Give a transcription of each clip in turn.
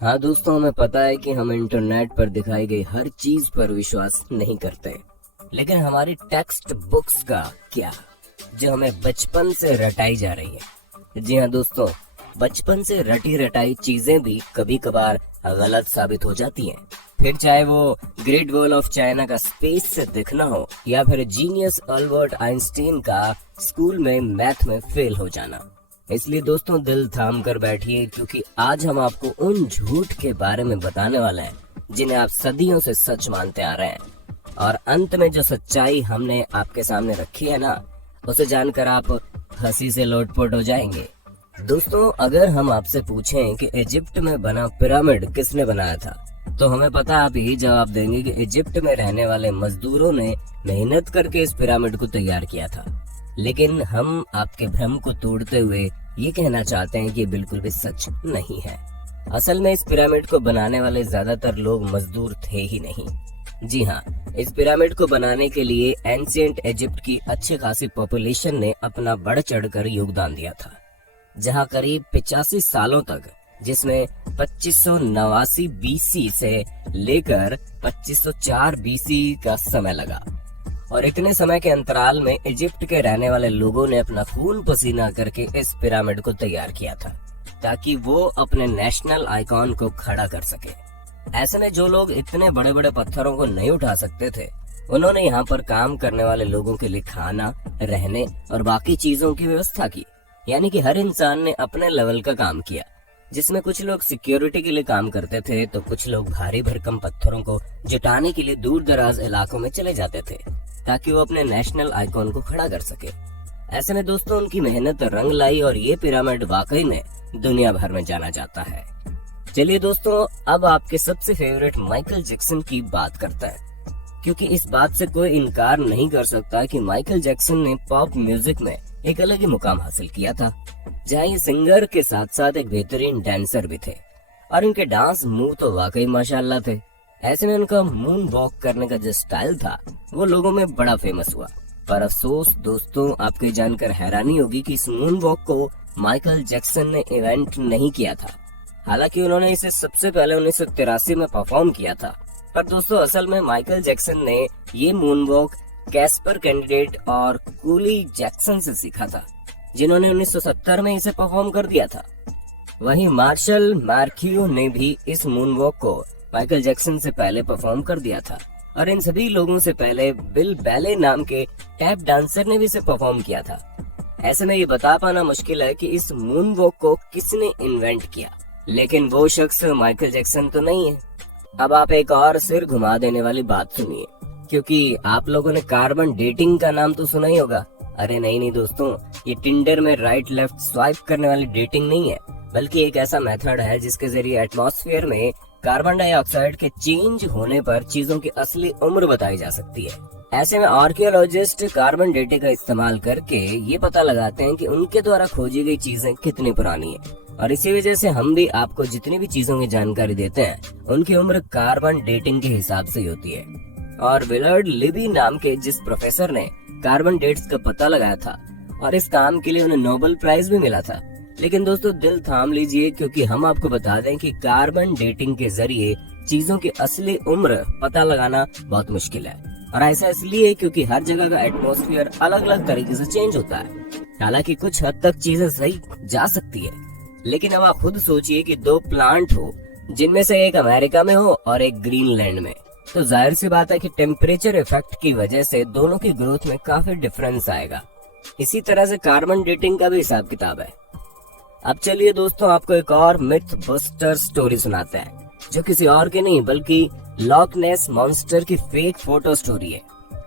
हाँ दोस्तों, हमें पता है कि हम इंटरनेट पर दिखाई गई हर चीज पर विश्वास नहीं करते, लेकिन हमारी टेक्स्ट बुक्स का क्या, जो हमें बचपन से रटाई जा रही है। जी हाँ दोस्तों, बचपन से रटी रटाई चीजें भी कभी कभार गलत साबित हो जाती हैं। फिर चाहे वो ग्रेट वॉल ऑफ चाइना का स्पेस से दिखना हो या फिर जीनियस अल्बर्ट आइंस्टीन का स्कूल में मैथ में फेल हो जाना। इसलिए दोस्तों, दिल थाम कर बैठिए, क्योंकि आज हम आपको उन झूठ के बारे में बताने वाले हैं जिन्हें आप सदियों से सच मानते आ रहे हैं। और अंत में जो सच्चाई हमने आपके सामने रखी है ना, उसे जानकर आप हंसी से लोटपोट हो जाएंगे। दोस्तों, अगर हम आपसे पूछें कि इजिप्ट में बना पिरामिड किसने बनाया था, तो हमें पता आप यही जवाब देंगे कि इजिप्ट में रहने वाले मजदूरों ने मेहनत करके इस पिरामिड को तैयार किया था। लेकिन हम आपके भ्रम को तोड़ते हुए ये कहना चाहते हैं कि बिल्कुल भी सच नहीं है। असल में इस पिरामिड को बनाने वाले ज्यादातर लोग मजदूर थे ही नहीं। जी हाँ, इस पिरामिड को बनाने के लिए एंशिएंट इजिप्ट की अच्छी खासी पॉपुलेशन ने अपना बढ़ चढ़कर योगदान दिया था, जहाँ करीब 85 सालों तक, जिसमें 2589 बीसी से लेकर 2504 बीसी का समय लगा। और इतने समय के अंतराल में इजिप्ट के रहने वाले लोगों ने अपना खून पसीना करके इस पिरामिड को तैयार किया था, ताकि वो अपने नेशनल आइकॉन को खड़ा कर सके। ऐसे में जो लोग इतने बड़े बड़े पत्थरों को नहीं उठा सकते थे, उन्होंने यहाँ पर काम करने वाले लोगों के लिए खाना, रहने और बाकी चीजों की व्यवस्था की। यानी कि हर इंसान ने अपने लेवल का काम किया, जिसमें कुछ लोग सिक्योरिटी के लिए काम करते थे, तो कुछ लोग भारी भरकम पत्थरों को जुटाने के लिए दूर दराज इलाकों में चले जाते थे, ताकि वो अपने नेशनल आइकॉन को खड़ा कर सके। ऐसे में दोस्तों, उनकी मेहनत रंग लाई और ये पिरामिड वाकई में दुनिया भर में जाना जाता है। चलिए दोस्तों, अब आपके सबसे फेवरेट माइकल जैक्सन की बात करते हैं, क्योंकि इस बात से कोई इनकार नहीं कर सकता कि माइकल जैक्सन ने पॉप म्यूजिक में एक अलग ही मुकाम हासिल किया था, जहाँ ये सिंगर के साथ साथ एक बेहतरीन डांसर भी थे। और इनके डांस मूव तो वाकई माशाल्लाह थे। ऐसे में उनका मून वॉक करने का जो स्टाइल था, वो लोगों में बड़ा फेमस हुआ। पर अफसोस दोस्तों, आपको जानकर हैरानी होगी कि इस मून वॉक को माइकल जैक्सन ने इवेंट नहीं किया था। हालांकि उन्होंने इसे सबसे पहले 1983 में परफॉर्म किया था। पर दोस्तों, असल में माइकल जैक्सन ने ये मून वॉक कैस्पर कैंडिडेट और कूली जैक्सन से सीखा था, जिन्होंने 1970 में इसे परफॉर्म कर दिया था। वहीं मार्शल मार्क्यू ने भी इस मून वॉक को माइकल जैक्सन से पहले परफॉर्म कर दिया था। और इन सभी लोगों से पहले बिल बैले नाम के टैप डांसर ने भी इसे परफॉर्म किया था। ऐसे में ये बता पाना मुश्किल है कि इस मून वॉक को किसने इन्वेंट किया, लेकिन वो शख्स माइकल जैक्सन तो नहीं है। अब आप एक और सिर घुमा देने वाली बात सुनिए, क्योंकि आप लोगों ने कार्बन डेटिंग का नाम तो सुना ही होगा। अरे नहीं दोस्तों, ये टिंडर में राइट लेफ्ट स्वाइप करने वाली डेटिंग नहीं है, बल्कि एक ऐसा मेथड है जिसके जरिए एटमॉस्फेयर में कार्बन डाइऑक्साइड के चेंज होने पर चीजों की असली उम्र बताई जा सकती है। ऐसे में आर्कियोलॉजिस्ट कार्बन डेटिंग का इस्तेमाल करके ये पता लगाते हैं कि उनके द्वारा खोजी गई चीजें कितनी पुरानी है। और इसी वजह से हम भी आपको जितनी भी चीजों की जानकारी देते हैं, उनकी उम्र कार्बन डेटिंग के हिसाब से होती है। और विलर्ड लिबी नाम के जिस प्रोफेसर ने कार्बन डेट्स का पता लगाया था, और इस काम के लिए उन्हें नोबेल प्राइज भी मिला था। लेकिन दोस्तों, दिल थाम लीजिए, क्योंकि हम आपको बता दें कि कार्बन डेटिंग के जरिए चीजों की असली उम्र पता लगाना बहुत मुश्किल है। और ऐसा इसलिए क्योंकि हर जगह का एटमॉस्फेयर अलग अलग तरीके से चेंज होता है। हालांकि कुछ हद तक चीजें सही जा सकती है, लेकिन अब आप खुद सोचिए कि दो प्लांट हो, जिनमें से एक अमेरिका में हो और एक ग्रीनलैंड में, तो जाहिर सी बात है कि टेम्परेचर इफेक्ट की वजह से दोनों की ग्रोथ में काफी डिफरेंस आएगा। इसी तरह से कार्बन डेटिंग का भी हिसाब किताब है। अब चलिए दोस्तों, आपको एक और मिथ बस्टर स्टोरी सुनाते हैं, जो किसी और की नहीं बल्कि लॉक नेस मॉन्स्टर की फेक फोटो स्टोरी है।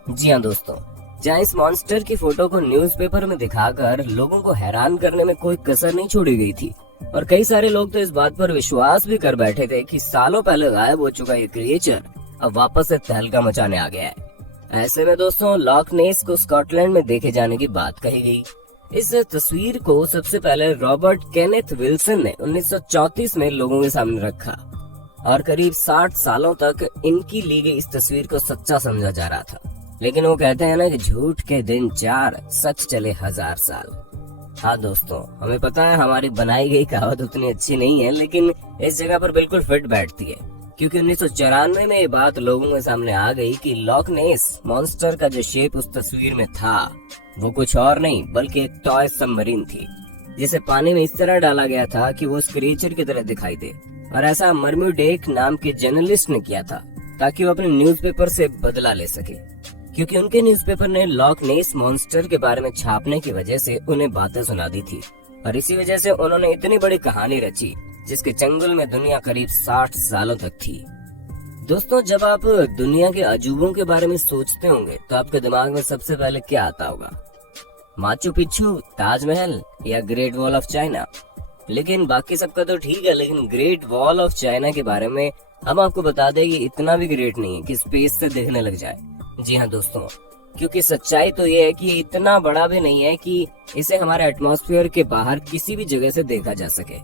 जी हाँ दोस्तों, जहाँ इस मॉन्स्टर की फोटो को न्यूज़पेपर में दिखाकर लोगों को हैरान करने में कोई कसर नहीं छोड़ी गई थी। और कई सारे लोग तो इस बात पर विश्वास भी कर बैठे थे कि सालों पहले गायब हो चुका ये क्रिएचर अब वापस से तहलका मचाने आ गया है। ऐसे में दोस्तों, लॉक नेस को स्कॉटलैंड में देखे जाने की बात कही गई। इस तस्वीर को सबसे पहले रॉबर्ट केनेथ विल्सन ने 1934 में लोगों के सामने रखा, और करीब 60 सालों तक इनकी ली गई इस तस्वीर को सच्चा समझा जा रहा था। लेकिन वो कहते हैं ना कि झूठ के दिन 4, सच चले 1000 साल। हाँ दोस्तों, हमें पता है हमारी बनाई गई कहावत उतनी अच्छी नहीं है, लेकिन इस जगह पर बिल्कुल फिट बैठती है, क्योंकि 1994 में ये बात लोगों के सामने आ गई कि लॉक नेस मॉन्स्टर का जो शेप उस तस्वीर में था वो कुछ और नहीं बल्कि एक टॉय सबमरीन थी, जिसे पानी में इस तरह डाला गया था कि वो उस क्रिएचर की तरह दिखाई दे। और ऐसा मर्म्यूडेक नाम के जर्नलिस्ट ने किया था ताकि वो अपने न्यूज़पेपर से बदला ले सके, क्योंकि उनके न्यूज़पेपर ने लॉक नेस मॉन्स्टर के बारे में छापने की वजह से उन्हें बातें सुना दी थी। और इसी वजह से उन्होंने इतनी बड़ी कहानी रची जिसके चंगुल में दुनिया करीब 60 सालों तक थी। दोस्तों, जब आप दुनिया के अजूबों के बारे में सोचते होंगे तो आपके दिमाग में सबसे पहले क्या आता होगा? माचू पिच्चू, ताजमहल या ग्रेट वॉल ऑफ चाइना? लेकिन बाकी सबका तो ठीक है, लेकिन ग्रेट वॉल ऑफ चाइना के बारे में हम आपको बता दें ये इतना भी ग्रेट नहीं है कि स्पेस से दिखने लग जाए। जी हाँ दोस्तों, क्योंकि सच्चाई तो ये है कि ये इतना बड़ा भी नहीं है कि इसे हमारे एटमॉस्फेयर के बाहर किसी भी जगह से देखा जा सके,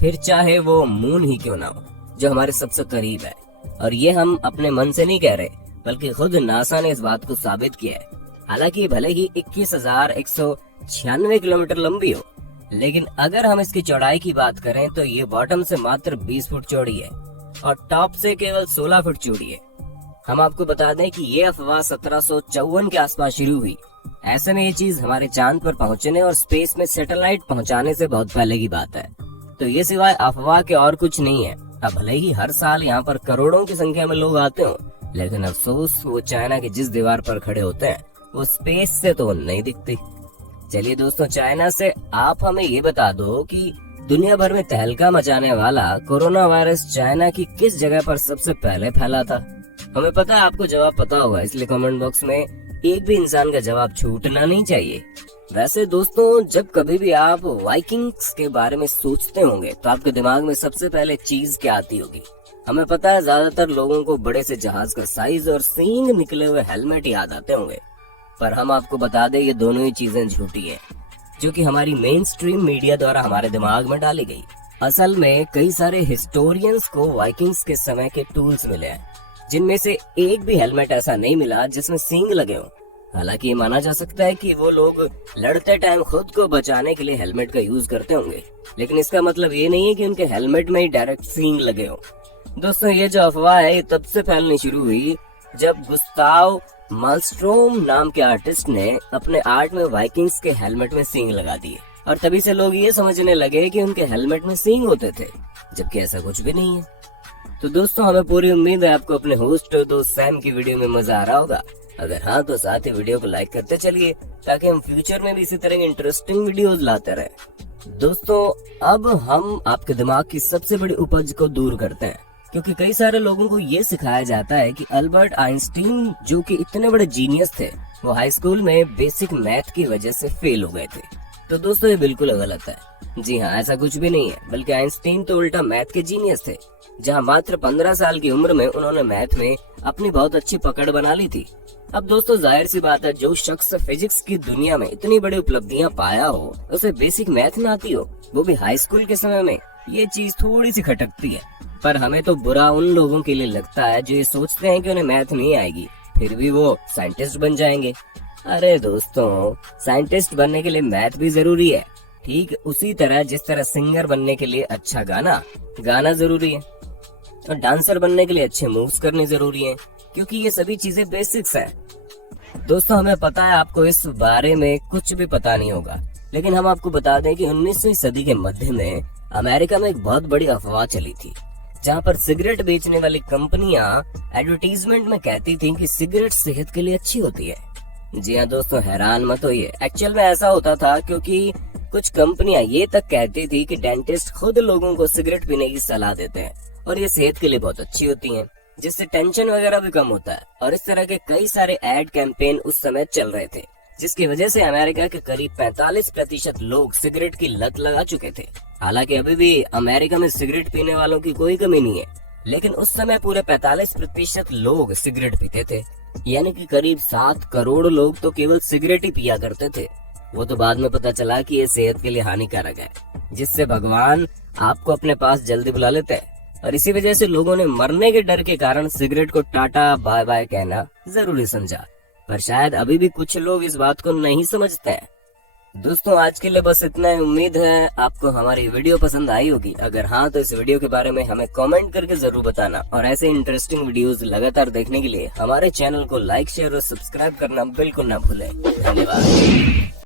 फिर चाहे वो मून ही क्यों ना हो जो हमारे सबसे करीब है। और ये हम अपने मन से नहीं कह रहे, बल्कि खुद नासा ने इस बात को साबित किया है। हालांकि भले ही 21,196 किलोमीटर लंबी हो, लेकिन अगर हम इसकी चौड़ाई की बात करें तो ये बॉटम से मात्र 20 फुट चौड़ी है और टॉप से केवल 16 फुट चौड़ी है। हम आपको बता दें कि ये अफवाह 1754 के आसपास शुरू हुई। ऐसे में ये चीज हमारे चांद पर पहुंचने और स्पेस में सैटेलाइट पहुंचाने से बहुत पहले की बात है। तो ये सिवाय अफवाह के और कुछ नहीं है। अब भले ही हर साल यहाँ पर करोड़ों की संख्या में लोग आते हो, लेकिन अफसोस वो चाइना की जिस दीवार पर खड़े होते हैं वो स्पेस से तो नहीं दिखती। चलिए दोस्तों, चाइना से आप हमें ये बता दो कि दुनिया भर में तहलका मचाने वाला कोरोना वायरस चाइना की किस जगह पर सबसे पहले फैला था? हमें पता है आपको जवाब पता होगा, इसलिए कमेंट बॉक्स में एक भी इंसान का जवाब छूटना नहीं चाहिए। वैसे दोस्तों, जब कभी भी आप वाइकिंग्स के बारे में सोचते होंगे तो आपके दिमाग में सबसे पहले चीज क्या आती होगी? हमें पता है ज्यादातर लोगों को बड़े से जहाज का साइज और सींग निकले हुए हेलमेट याद आते होंगे, पर हम आपको बता दें ये दोनों ही चीजें झूठी है, जो कि हमारी मेन स्ट्रीम मीडिया द्वारा हमारे दिमाग में डाली गई। असल में कई सारे हिस्टोरियंस को वाइकिंग्स के समय के टूल्स मिले हैं, जिनमें से एक भी हेलमेट ऐसा नहीं मिला जिसमें सींग लगे हों। हालांकि ये माना जा सकता है कि वो लोग लड़ते टाइम खुद को बचाने के लिए हेलमेट का यूज करते होंगे, लेकिन इसका मतलब ये नहीं है कि उनके हेलमेट में ही डायरेक्ट सींग लगे हों। दोस्तों, ये जो अफवाह है ये तब से फैलनी शुरू हुई जब गुस्ताव मालस्ट्रोम नाम के आर्टिस्ट ने अपने आर्ट में वाइकिंग्स के हेलमेट में सींग लगा दिए, और तभी से लोग ये समझने लगे कि उनके हेलमेट में सींग होते थे, जबकि ऐसा कुछ भी नहीं है। तो दोस्तों, हमें पूरी उम्मीद है आपको अपने होस्ट और दोस्त सैम की वीडियो में मजा आ रहा होगा। अगर हाँ तो साथ ही वीडियो को लाइक करते चलिए, ताकि हम फ्यूचर में भी इसी तरह की इंटरेस्टिंग वीडियोस लाते रहें। दोस्तों, अब हम आपके दिमाग की सबसे बड़ी उपज को दूर करते हैं, क्योंकि कई सारे लोगों को ये सिखाया जाता है कि अल्बर्ट आइंस्टीन जो कि इतने बड़े जीनियस थे, वो हाई स्कूल में बेसिक मैथ की वजह से फेल हो गए थे। तो दोस्तों, ये बिल्कुल गलत है। जी हाँ, ऐसा कुछ भी नहीं है, बल्कि आइंस्टीन तो उल्टा मैथ के जीनियस थे, जहाँ मात्र 15 साल की उम्र में उन्होंने मैथ में अपनी बहुत अच्छी पकड़ बना ली थी। अब दोस्तों, जाहिर सी बात है, जो शख्स फिजिक्स की दुनिया में इतनी बड़ी उपलब्धियां पाया हो, उसे बेसिक मैथ ना आती हो, वो भी हाई स्कूल के समय में, ये चीज थोड़ी सी खटकती है। पर हमें तो बुरा उन लोगों के लिए लगता है जो ये सोचते हैं कि उन्हें मैथ नहीं आएगी, फिर भी वो साइंटिस्ट बन जाएंगे। अरे दोस्तों, साइंटिस्ट बनने के लिए मैथ भी जरूरी है, ठीक उसी तरह जिस तरह सिंगर बनने के लिए अच्छा गाना जरूरी है, और डांसर बनने के लिए अच्छे मूव्स करने जरूरी हैं, क्योंकि ये सभी चीजें बेसिक्स हैं। दोस्तों, हमें पता है आपको इस बारे में कुछ भी पता नहीं होगा, लेकिन हम आपको बता दें कि 19वीं सदी के मध्य में अमेरिका में एक बहुत बड़ी अफवाह चली थी, जहां पर सिगरेट बेचने वाली कंपनियां एडवर्टीजमेंट में कहती थीं कि सिगरेट सेहत के लिए अच्छी होती है। जी हाँ दोस्तों, हैरान मत होइए, एक्चुअल में ऐसा होता था, क्योंकि कुछ कंपनियां ये तक कहती थी कि डेंटिस्ट खुद लोगों को सिगरेट पीने की सलाह देते हैं और ये सेहत के लिए बहुत अच्छी होती हैं, जिससे टेंशन वगैरह भी कम होता है। और इस तरह के कई सारे एड कैंपेन उस समय चल रहे थे, जिसकी वजह से अमेरिका के करीब 45% लोग सिगरेट की लत लगा चुके थे। हालांकि अभी भी अमेरिका में सिगरेट पीने वालों की कोई कमी नहीं है, लेकिन उस समय पूरे 45% लोग सिगरेट पीते थे, यानी कि करीब 7 करोड़ लोग तो केवल सिगरेट ही पिया करते थे। वो तो बाद में पता चला कि ये सेहत के लिए हानिकारक है, जिससे भगवान आपको अपने पास जल्दी बुला लेते हैं, और इसी वजह से लोगों ने मरने के डर के कारण सिगरेट को टाटा बाय बाय कहना जरूरी समझा। पर शायद अभी भी कुछ लोग इस बात को नहीं समझते हैं। दोस्तों आज के लिए बस इतना ही। उम्मीद है आपको हमारी वीडियो पसंद आई होगी। अगर हाँ तो इस वीडियो के बारे में हमें कमेंट करके जरूर बताना, और ऐसे इंटरेस्टिंग वीडियोस लगातार देखने के लिए हमारे चैनल को लाइक, शेयर और सब्सक्राइब करना बिल्कुल ना भूलें। धन्यवाद।